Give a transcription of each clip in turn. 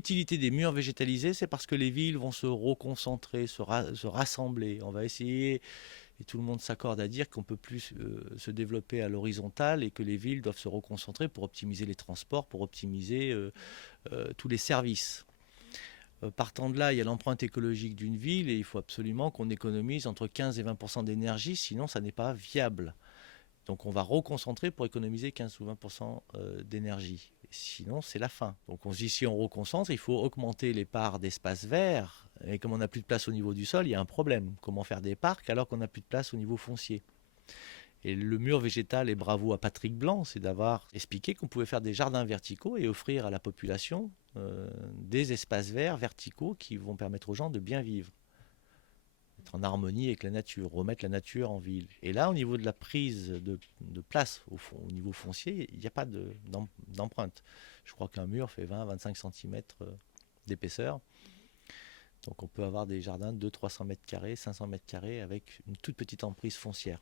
l'utilité des murs végétalisés, c'est parce que les villes vont se reconcentrer, se rassembler. On va essayer, et tout le monde s'accorde à dire qu'on ne peut plus se développer à l'horizontale et que les villes doivent se reconcentrer pour optimiser les transports, pour optimiser tous les services. Partant de là, il y a l'empreinte écologique d'une ville et il faut absolument qu'on économise entre 15 et 20% d'énergie, sinon ça n'est pas viable. Donc on va reconcentrer pour économiser 15 ou 20% d'énergie. Sinon, c'est la fin. Donc on se dit, si on reconcentre, il faut augmenter les parts d'espace vert. Et comme on n'a plus de place au niveau du sol, il y a un problème. Comment faire des parcs alors qu'on n'a plus de place au niveau foncier? Et le mur végétal, et bravo à Patrick Blanc, c'est d'avoir expliqué qu'on pouvait faire des jardins verticaux et offrir à la population des espaces verts verticaux qui vont permettre aux gens de bien vivre, être en harmonie avec la nature, remettre la nature en ville. Et là, au niveau de la prise de place, au niveau foncier, il n'y a pas d'empreinte. Je crois qu'un mur fait 20-25 cm d'épaisseur. Donc on peut avoir des jardins de 200-300 mètres carrés, 500 mètres carrés avec une toute petite emprise foncière.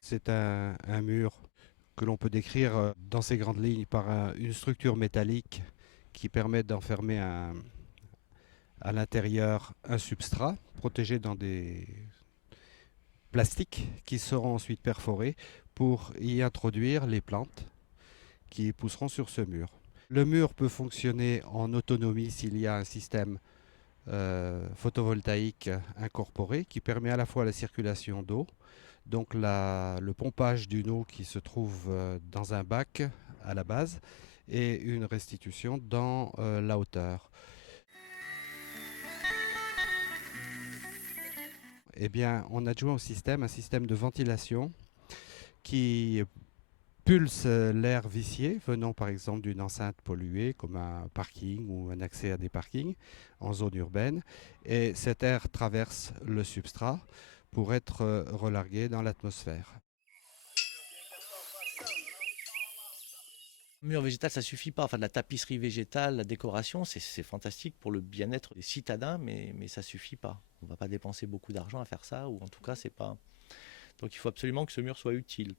C'est un mur que l'on peut décrire dans ses grandes lignes par une structure métallique qui permet d'enfermer à l'intérieur un substrat protégé dans des plastiques qui seront ensuite perforés pour y introduire les plantes qui pousseront sur ce mur. Le mur peut fonctionner en autonomie s'il y a un système photovoltaïque incorporé qui permet à la fois la circulation d'eau, donc le pompage d'une eau qui se trouve dans un bac à la base et une restitution dans la hauteur. Eh bien, on adjoint au système un système de ventilation qui pulse l'air vicié venant par exemple d'une enceinte polluée comme un parking ou un accès à des parkings en zone urbaine et cet air traverse le substrat pour être relargué dans l'atmosphère. Le mur végétal, ça suffit pas. Enfin, de la tapisserie végétale, la décoration, c'est fantastique pour le bien-être des citadins, mais ça suffit pas. On va pas dépenser beaucoup d'argent à faire ça, ou en tout cas, c'est pas. Donc, il faut absolument que ce mur soit utile.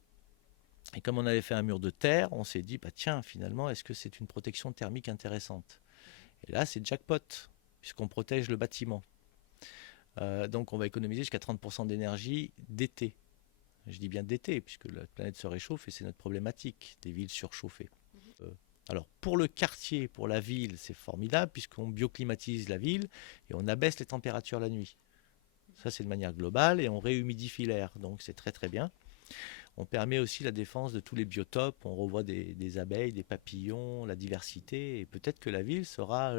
Et comme on avait fait un mur de terre, on s'est dit, bah tiens, finalement, est-ce que c'est une protection thermique intéressante? Et là, c'est jackpot, puisqu'on protège le bâtiment. Donc, on va économiser jusqu'à 30% d'énergie d'été. Je dis bien d'été, puisque la planète se réchauffe et c'est notre problématique, des villes surchauffées. Euh, alors, pour le quartier, pour la ville, c'est formidable, puisqu'on bioclimatise la ville et on abaisse les températures la nuit. Ça, c'est de manière globale et on réhumidifie l'air, donc c'est très très bien. On permet aussi la défense de tous les biotopes, on revoit des abeilles, des papillons, la diversité, et peut-être que la ville sera...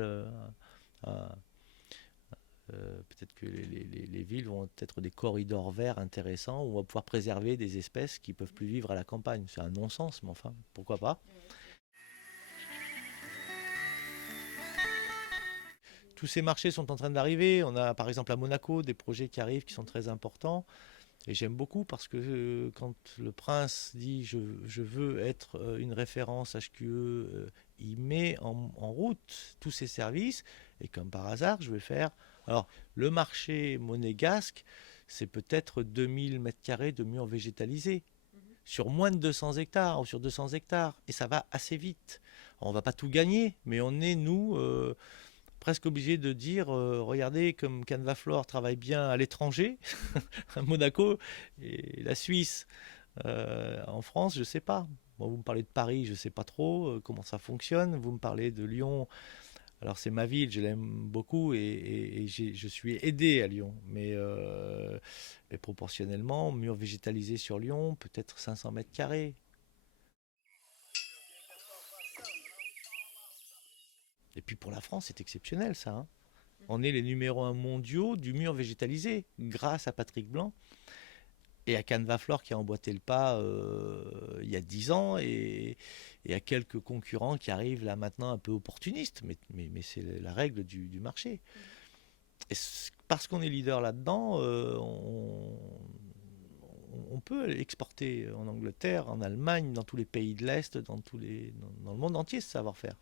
peut-être que les villes vont être des corridors verts intéressants où on va pouvoir préserver des espèces qui ne peuvent plus vivre à la campagne. C'est un non-sens, mais enfin, pourquoi pas. Tous ces marchés sont en train d'arriver. On a par exemple à Monaco des projets qui arrivent qui sont très importants. Et j'aime beaucoup parce que quand le prince dit je veux être une référence HQE, il met en route tous ses services. Et comme par hasard, je vais faire. Alors, le marché monégasque, c'est peut-être 2000 mètres carrés de murs végétalisés sur moins de 200 hectares ou sur 200 hectares. Et ça va assez vite. On ne va pas tout gagner, mais on est, nous, presque obligé de dire regardez comme Canvaflore travaille bien à l'étranger, à Monaco et la Suisse. En France, je ne sais pas. Moi, vous me parlez de Paris, je ne sais pas trop comment ça fonctionne. Vous me parlez de Lyon. Alors c'est ma ville, je l'aime beaucoup et je suis aidé à Lyon. Mais proportionnellement, mur végétalisé sur Lyon, peut-être 500 mètres carrés. Et puis pour la France, c'est exceptionnel ça, hein. On est les numéros 1 mondiaux du mur végétalisé, grâce à Patrick Blanc et à Canvaflore qui a emboîté le pas il y a 10 ans et à quelques concurrents qui arrivent là maintenant un peu opportunistes, mais c'est la règle du marché. Et parce qu'on est leader là-dedans, on peut exporter en Angleterre, en Allemagne, dans tous les pays de l'Est, dans le monde entier ce savoir-faire.